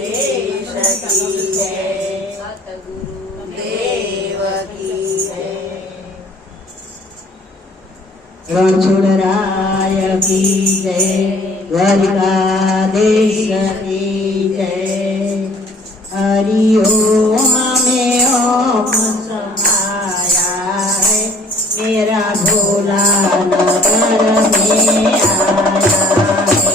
की जय। सतगुरु देव की जय। रणछोड़राय की जय। द्वारिकाधीश की जय। हरि ओम में ओम समाया है, मेरा भोला नगर में आया है।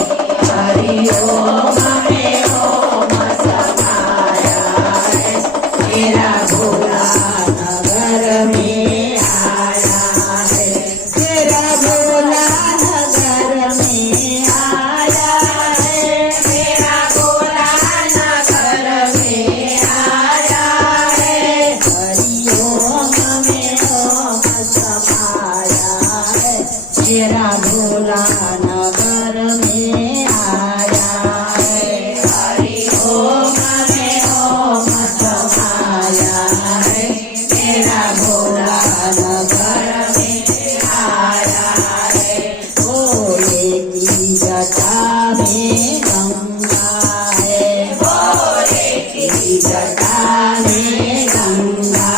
हरि ओम में ओम समाया है, मेरा भोला नगर में आया है। मेरा भोला नगर में आया है, मेरा भोला नगर में आया है। हरि ओम में ओम समाया है, मेरा भोला नगर में आया है। हरि ओम में ओम समाया है, मेरा भोला नगर में आया है। भोले की जटा में गंगा है, भोले की जटा में गंगा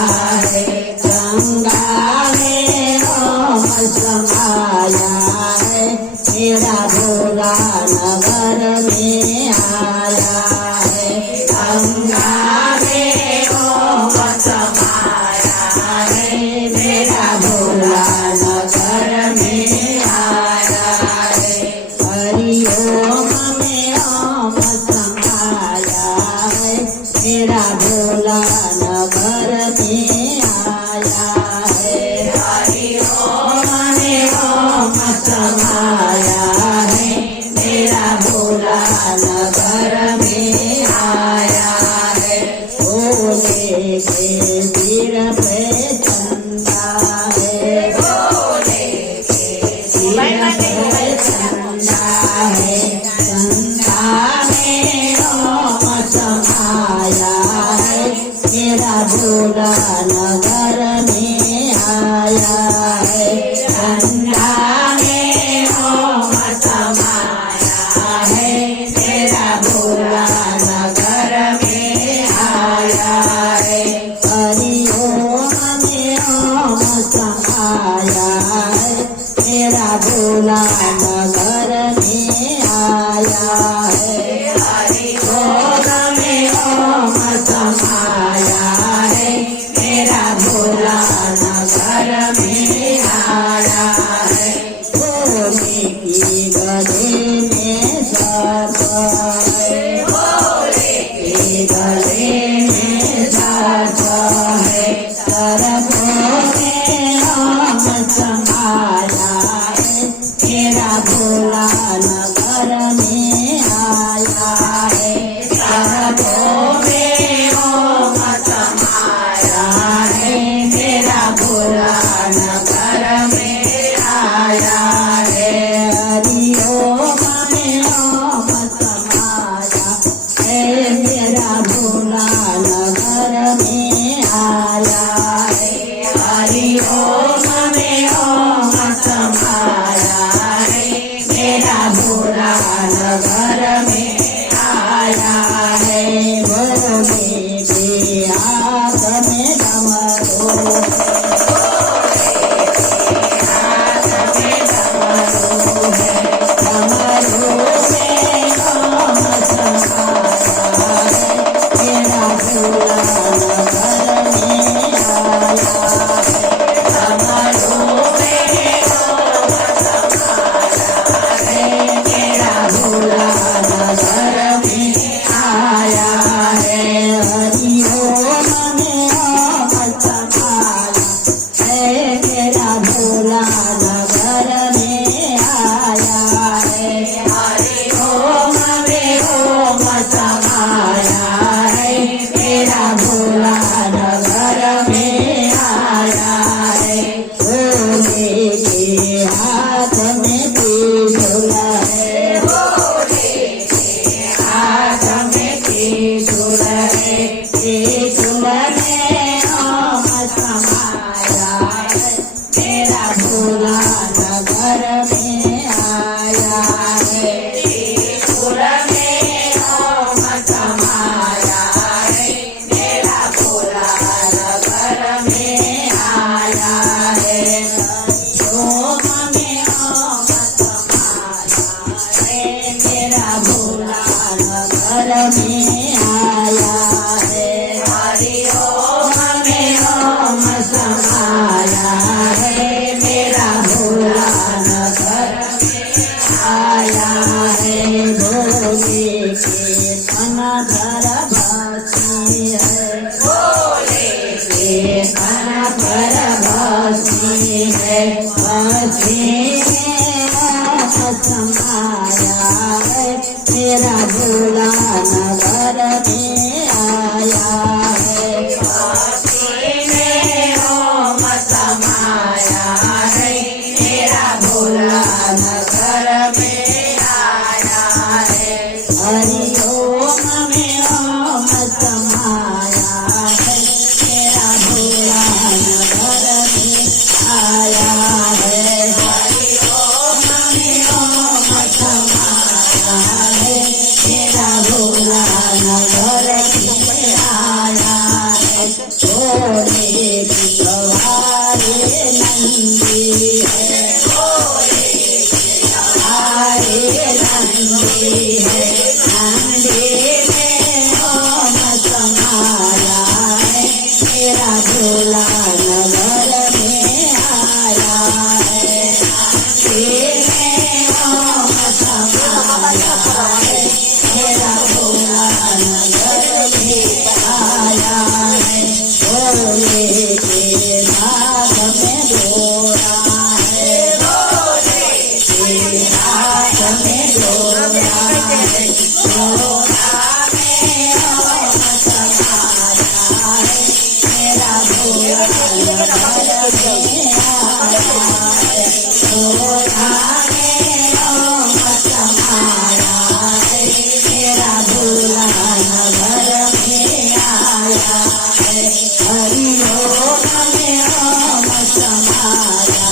है। गंगा में ओम समाया है, मेरा भोला नगर में आया है। गंगा में ओम समाया है, मेरा भोला नगर में आया है। हरि ओम में ओम समाया है, मेरा भोला नगर में आया है। हरि ओम में ओम समाया है, मेरा भोला नगर में आया है। भोले के सिर पे चंदा है, भोले के सिर पे चंदा है। चंदा में ओम समाया है, मेरा भोला नगर में आया है। चंदा में ओम समाया है, मेरा भोला नगर में आया है। हरि ओम में ओम समाया है, मेरा भोला नगर में आया है। हरि घर में आया है हरिओम में ओम समाया है मेरा भोला नगर आया है भोले के तन पर बसी है भोले के तन पर बसी है बसी समाया है मेरा भोला नगर में आया है बसी में ओम समाया है मेरा भोला नगर में आया है हरिओम में ओम समाया है मेरा भोला नगर में आया है हरिओम में ओम समाया है मेरा भोला नगर में आया है भोले की सवारी नंदी है हरे नंदी है नंदी में ओम समाया है मेरा भोला नगर में आया है नंदी में ओम समाया है मेरा भोला नगर में आया है भोले के नाम में डोरा है भोले के नाम में डोरा है डोरा में ओम समाया है मेरा भोला नगर में आया है डोरा में ओम समाया है मेरा भोला नगर में आया है हरिओम में ओम समाया